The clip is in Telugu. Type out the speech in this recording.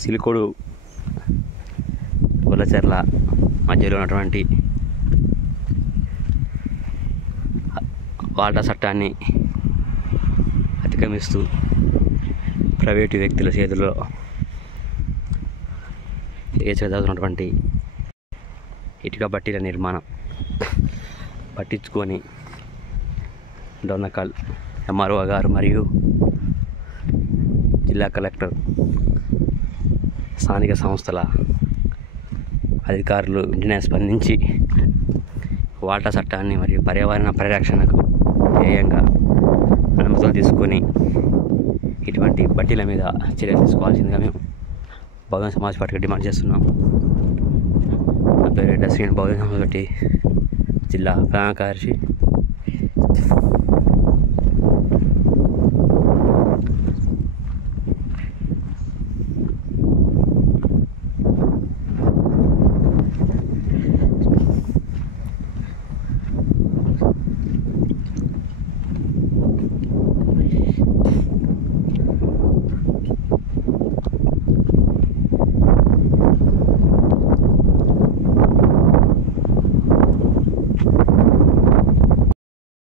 సిలికోడు గొల్లచెర్ల మధ్యలో ఉన్నటువంటి వాటా చట్టాన్ని అతిక్రమిస్తూ ప్రైవేటు వ్యక్తుల చేతుల్లో జరుగుతున్నటువంటి ఇటుక బట్టీల నిర్మాణం పట్టించుకొని డొన్నకల్ ఎంఆర్ఓ గారు మరియు జిల్లా కలెక్టర్ స్థానిక సంస్థల అధికారులు వెంటనే స్పందించి వాటా చట్టాన్ని మరియు పర్యావరణ పరిరక్షణకు ధ్యేయంగా అనుమతులు తీసుకొని ఇటువంటి బట్టీల మీద చర్యలు తీసుకోవాల్సిందిగా మేము బహుజన సమాజ్ పార్టీకి డిమాండ్ చేస్తున్నాం. నా పేరు శ్రీని, బహుజన సమాజ్ పార్టీ జిల్లా ప్రధాన కార్యదర్శి.